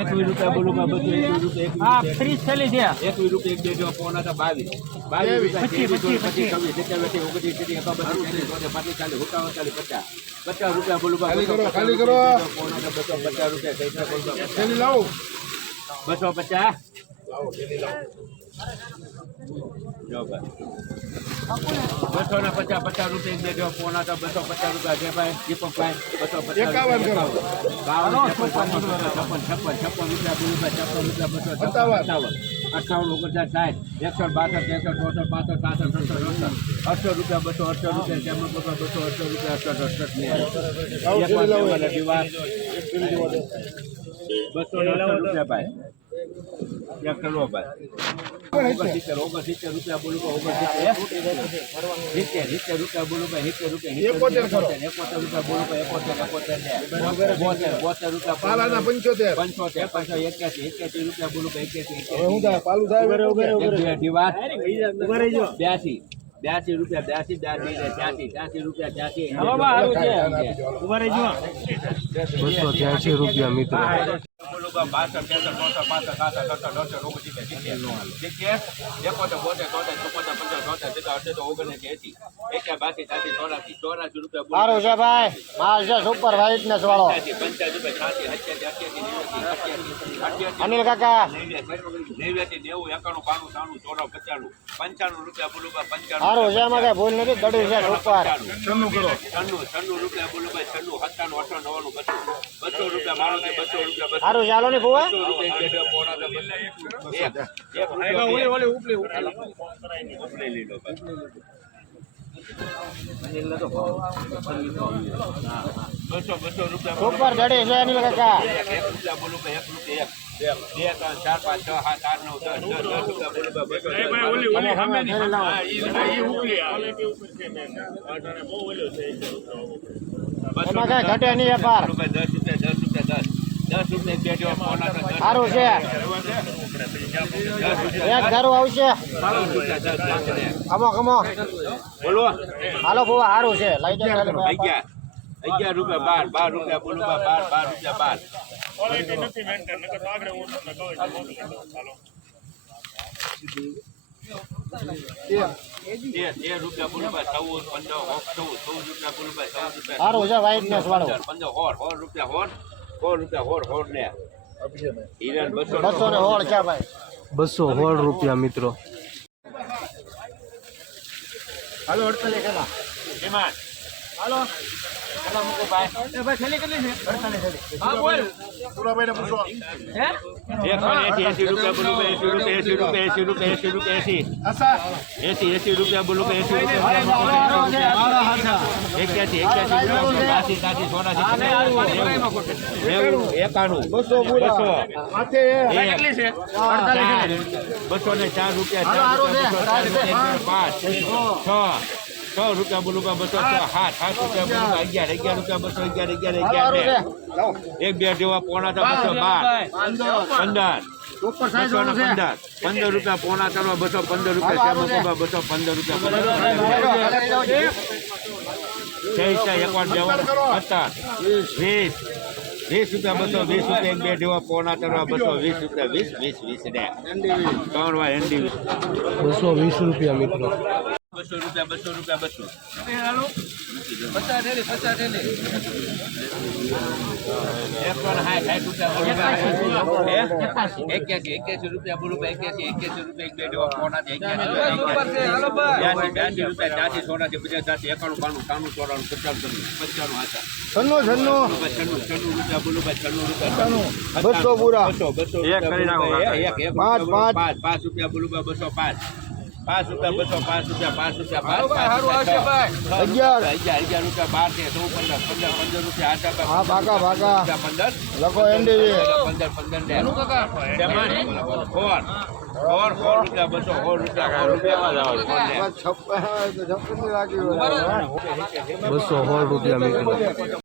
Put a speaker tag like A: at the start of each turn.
A: એકવીસ રૂપિયા બોલું બસો એકવીસ રૂપિયા એક
B: ત્રીસ થેલી છે.
A: એકવીસ રૂપિયા એક બે જો ફોન હતા બાવીસ. બાવીસ
B: પચીસ, પચીસ,
A: છવ્વીસ સત્યાવીસ ઓગણત્રીસ ત્રીસ પાંત્રીસ ચાલીસ હુકાવન ચાલીસ પચાસ. પચાસ રૂપિયા બોલું
C: ખાલી કરો, ખાલી કરો.
A: ફોન હતા બસો પચાસ રૂપિયા
C: લાવો.
A: બસો પચાસ? જો ભાઈ. બસો ને પચાસ પચાસ રૂપિયા એક ફોન જો તો બસો પચાસ રૂપિયા જે ભાઈ. દીપકભાઈ બસો પચાસ બાવન છપ્પન છપ્પન છપ્પન છપ્પન રૂપિયા છપ્પન રૂપિયા બસો
C: સત્તાવન.
A: અઠાવન ઓગણચાસ સાઠ એકસો બાસઠ ત્રેસઠ ચોસઠ પાસઠ સાસઠ સત્તર અડસઠ અડસો રૂપિયા બસો અઠસો રૂપિયા જેમનો બસો બસો અઠસો રૂપિયા અડસઠ અડસઠ ને. બસો રૂપિયા ભાઈ. બ્યાસી બ્યાસી રૂપિયા બ્યાસી બ્યાસી ત્યાસી ત્યાસી રૂપિયા ત્યાસી
D: બસો ત્યાસી રૂપિયા મિત્રો.
A: બાસઠ ત્રેસઠ ચોસઠ પાસઠ સાસઠ સત્તર અડસઠ ઓગણસિત્તેર સિત્તેર સિત્તેર એકોતેર બોતેર તોતેર ચોપન પંચાવન ચોતેર સિત્તેર અઠ્યોતેર ઓગણએંસી એસી એક્યા બાસી ત્યાસી ચોરાસી ચોરાસી રૂપિયા બોલો.
D: સારું છે ભાઈ માલ છે સુપર વ્હાઇટનેસ વાળો.
A: પંચ્યાસી રૂપિયા છ્યાસી અઠ્યાસી અઠ્યાસી
D: અનિલ કાકા?
A: નેવ્યાસી નેવ્યાસી નેવું એકાણું બાણું ત્રાણું ચોરાણું પંચાણું. પંચાણું રૂપિયા બોલું ભાઈ
D: સારું છે કઈ ભૂલ નથી ગળ્યું છે સુપર
C: છન્નું કરો.
A: છન્નું છન્નું રૂપિયા બોલું ભાઈ છન્નું સત્તાણું અઠાણું નવ્વાણું બસો બસો રૂપિયા મારો બસો રૂપિયા બસો
D: સારું ચાલો ને ફુવા ઉપર જડી છે અનિલ કાકા. એમાં ઘટે નહીં વેપાર
A: દસ રૂપિયા દસ
D: સારું છે. એક ધારું આવશે.
A: ને.
D: કમો
A: બોલો.
D: હાલો ફુવા સારું છે. લઈ જાઓ
A: અગિયાર. અગિયાર રૂપિયા બાર બાર રૂપિયા બોલું બાર બાર બાર રૂપિયા બાર. તેર તેર રૂપિયા બોલું ભાઈ ચૌદ પંદર હોપ ચૌદ ચૌદ રૂપિયા બોલું ભાઈ ચૌદ રૂપિયા.
D: સારું છે વ્હાઇટનેસ વાળું.
A: પંદર પંદર હોર હોર રૂપિયા હોર. હોર રૂપિયા હોળ હોળ ને. હિરણ બસો
D: બસો ને હોળ. ક્યાં ભાઈ?
E: બસો સોળ રૂપિયા મિત્રો.
D: હાલો અડતાલીસ એમાં.
B: હાલો.
A: એસી રૂપિયા બોલું ભાઈ એસી એક્યાસી એક્યાસી નેવું એકાણું
C: બસો
A: બસો બસો ને ચાર રૂપિયા પાંચ છ છ રૂપિયા બોલું બસો છ સાત સાત રૂપિયા બોલું અગિયાર અગિયાર રૂપિયા બસો અગિયાર અગિયાર અગિયાર બે. એક બે જેવા પોણા તો બસો બાર. પંદર. પંદર. પંદર રૂપિયા પોણા ચાલો બસો પંદર રૂપિયા શ્યામા બસો પંદર રૂપિયા જય એકવાર બેવન સત્તર. વીસ. વીસ રૂપિયા બસો વીસ રૂપિયા એક બે જેવા પોણા તરવા બસો વીસ રૂપિયા વીસ વીસ વીસ ને ત્રણ વાર એન્ડી
E: બસો વીસ રૂપિયા મિત્રો.
A: બસો રૂપિયા બસો રૂપિયા બસો.
B: પચાસ થેલી પચાસ થેલી
A: એક વાર સાઠ સાઠ રૂપિયા બોલું હે? એક્યાસી એક્યાસી રૂપિયા બોલું એક્યાસી એક્યાસી રૂપિયા એક બે જેવા પોણા છે એક્યાસી
B: ઉપર છે હાલો ભાઈ.
A: બ્યાસી બ્યાસી રૂપિયા ત્યાંસી સોળાસી પચાસી એકાણું બાણું ત્રાણું ચોરાણું પચાસ પંચાણું હાથા
C: છન્નું છન્નું.
A: છન્નું છન્નું રૂપિયા બોલું ભાઈ છન્નું રૂપિયા
C: બસો પૂરા.
A: બસો બસો એક
C: પાંચ,
A: પાંચ
C: પાંચ.
A: પાંચ પાંચ રૂપિયા બોલું ભાઈ બસો પાંચ. પાંચ રૂપિયા બસો પાંચ રૂપિયા પાંચ રૂપિયા પાંચ
C: અગિયાર.
A: અગિયાર અગિયાર રૂપિયા બાર છે ચૌદ પંદર પંદર પંદર રૂપિયા આઠ આપે
C: હા ભાગા ભાગા.
A: પંદર.
C: લખો એનડીવી
A: પંદર પંદર ને
B: એનું કાકા
A: ફોર. ફોર ફોર રૂપિયા બસો ફોર રૂપિયા રૂપિયા.
C: છપ્પન.
E: બસો સોળ રૂપિયા